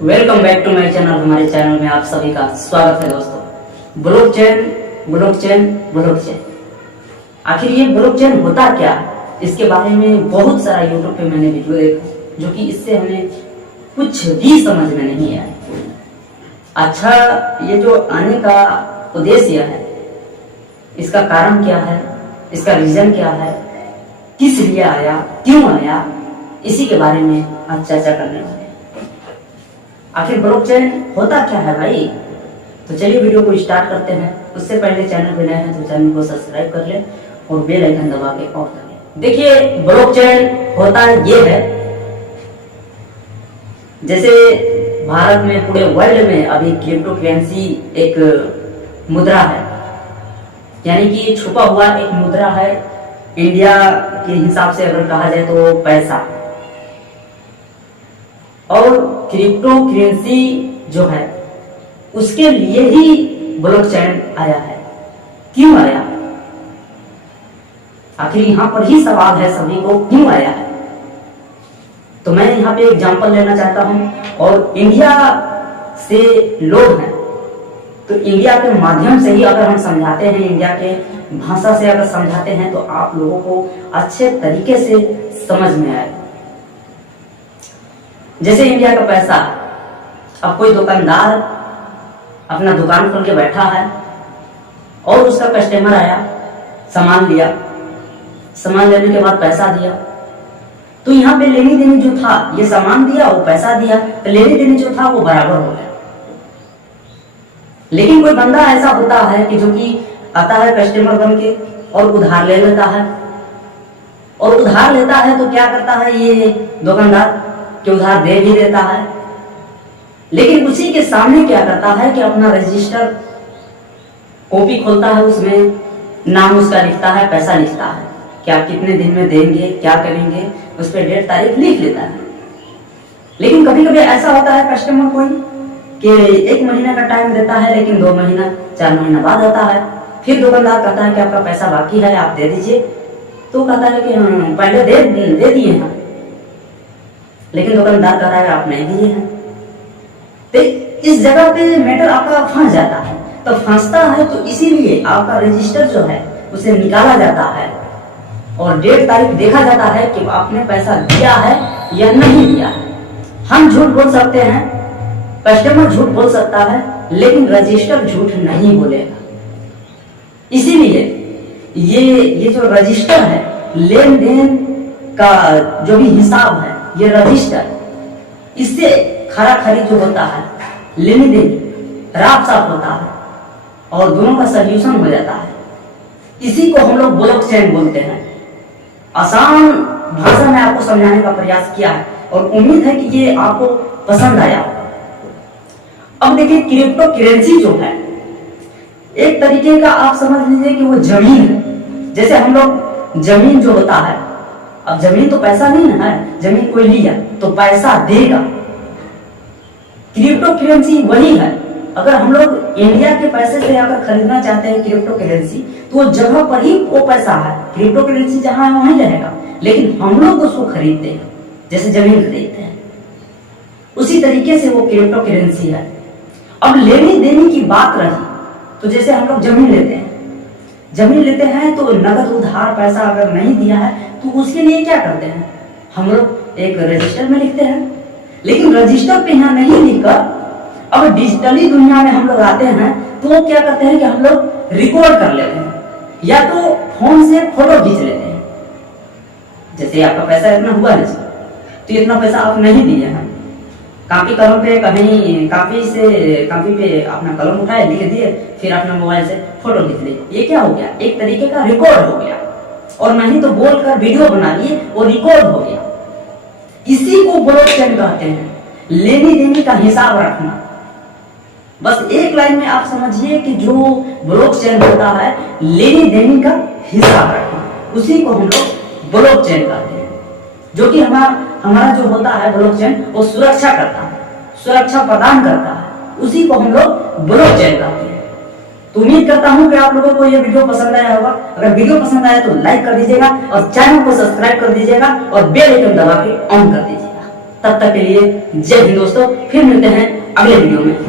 Welcome back to my channel. हमारे channel में आप सभी का स्वागत है दोस्तों। ब्लॉकचेन आखिर ये ब्लॉकचेन होता क्या, इसके बारे में बहुत सारा यूट्यूब पे मैंने वीडियो देखा, जो कि इससे हमें कुछ भी समझ में नहीं आया। अच्छा, ये जो आने का उद्देश्य है, इसका कारण क्या है, इसका रीजन क्या है, किस लिए आया, क्यों आया, इसी के बारे में आज चर्चा करने वाले हैं। आखिर ब्लॉकचेन होता क्या है भाई? तो चलिए वीडियो को स्टार्ट करते हैं। उससे पहले चैनल पे नए हैं तो चैनल को सब्सक्राइब कर लें और बेल आइकन दबा के ऑन कर लें। देखिए, ब्लॉकचेन होता ये है, जैसे भारत में, पूरे वर्ल्ड में अभी क्रिप्टो करेंसी एक मुद्रा है, यानी कि छुपा हुआ एक मुद्रा है। इंडिया के हिसाब से अगर कहा जाए तो पैसा, और क्रिप्टो करेंसी जो है उसके लिए ही ब्लॉकचेन आया है। क्यों आया? आखिर यहां पर ही सवाल है सभी को, क्यों आया है? तो मैं यहाँ पे एग्जांपल लेना चाहता हूं, और इंडिया से लोग हैं तो इंडिया के माध्यम से ही अगर हम समझाते हैं, इंडिया के भाषा से अगर समझाते हैं, तो आप लोगों को अच्छे तरीके से समझ में आएगा। जैसे इंडिया का पैसा, अब कोई दुकानदार अपना दुकान खोल के बैठा है और उसका कस्टमर आया, सामान लिया, सामान लेने के बाद पैसा दिया, तो यहाँ पे लेनी देनी जो था, ये सामान दिया वो पैसा दिया, तो लेनी देनी जो था वो बराबर हो गया। लेकिन कोई बंदा ऐसा होता है कि जो कि आता है कस्टमर बन के और उधार ले लेता है, और उधार लेता है तो क्या करता है ये दुकानदार कि उधार दे भी देता है, लेकिन उसी के सामने क्या करता है कि अपना रजिस्टर कॉपी खोलता है, उसमें नाम उसका लिखता है, पैसा लिखता है, क्या कितने दिन में देंगे, क्या करेंगे, उस पर डेट तारीख लिख लेता है। लेकिन कभी कभी ऐसा होता है कस्टमर कोई कि 1 महीना का टाइम देता है, लेकिन 2 महीना 4 महीना बाद आता है, फिर दुकानदार कहता है कि आपका पैसा बाकी है, आप दे दीजिए। तो कहता है कि पहले दे दिए हैं, लेकिन दुकानदार कहता है आप नहीं दिए हैं। तो इस जगह पे मैटर आपका फंस जाता है। तो फंसता है तो इसीलिए आपका रजिस्टर जो है उसे निकाला जाता है और डेट तारीख देखा जाता है कि आपने पैसा दिया है या नहीं दिया है। हम झूठ बोल सकते हैं, कस्टमर झूठ बोल सकता है, लेकिन रजिस्टर झूठ नहीं बोलेगा। इसीलिए ये जो रजिस्टर है, लेन देन का जो भी हिसाब है, ये रजिस्टर, इससे खरा खरी जो होता है, लेनी देनी राफ साफ होता है और दोनों का सल्यूशन हो जाता है। इसी को हम लोग ब्लॉकचेन बोलते हैं। आसान भाषा में आपको समझाने का प्रयास किया है और उम्मीद है कि ये आपको पसंद आया। अब देखिए, क्रिप्टो करेंसी जो है एक तरीके का, आप समझ लीजिए कि वो जमीन है। जैसे हम लोग जमीन जो होता है, अब जमीन तो पैसा नहीं है, जमीन कोई लिया तो पैसा देगा। क्रिप्टो करेंसी वही है। अगर हम लोग इंडिया के पैसे से अगर खरीदना चाहते हैं क्रिप्टो करेंसी, तो वो जगह पर ही वो पैसा है, क्रिप्टो करेंसी जहां है वहीं रहेगा, लेकिन हम लोग उसको खरीदते हैं जैसे जमीन खरीदते हैं, उसी तरीके से वो क्रिप्टो करेंसी है। अब लेनी देनी की बात रही, तो जैसे हम लोग जमीन लेते हैं तो नगद उधार पैसा अगर नहीं दिया है तो उसके लिए क्या करते हैं, हम लोग एक रजिस्टर में लिखते हैं। लेकिन रजिस्टर पे यहाँ नहीं लिखकर अब डिजिटली दुनिया में हम लोग आते हैं, तो वो क्या करते हैं कि हम लोग रिकॉर्ड कर लेते हैं, या तो फोन से फोटो खींच लेते हैं। जैसे आपका पैसा इतना हुआ है तो इतना पैसा आप नहीं दिए हैं, कापी कलम पे कहीं कापी पे अपना कलम उठाए, लिख दिए, फिर अपना मोबाइल से फोटो खींच लिए। ये क्या हो गया? एक तरीके का रिकॉर्ड हो गया। और नहीं तो बोलकर वीडियो बना लिए, वो रिकॉर्ड हो गया। इसी को ब्लॉकचेन कहते हैं, लेनी देनी का हिसाब रखना। बस एक लाइन में आप समझिए कि जो ब्लॉकचेन होता है, लेनी देनी का हिसाब रखना, उसी को हम लोग ब्लॉकचेन कहते हैं। जो कि हमारा जो होता है ब्लॉकचेन, वो सुरक्षा करता है, सुरक्षा प्रदान करता है, उसी को हम लोग ब्लॉकचेन कहते हैं। तो उम्मीद करता हूं कि आप लोगों को यह वीडियो पसंद आया होगा। अगर वीडियो पसंद आया तो लाइक कर दीजिएगा और चैनल को सब्सक्राइब कर दीजिएगा और बेल आइकन दबा के ऑन कर दीजिएगा। तब तक के लिए जय हिंद दोस्तों, फिर मिलते हैं अगले वीडियो में।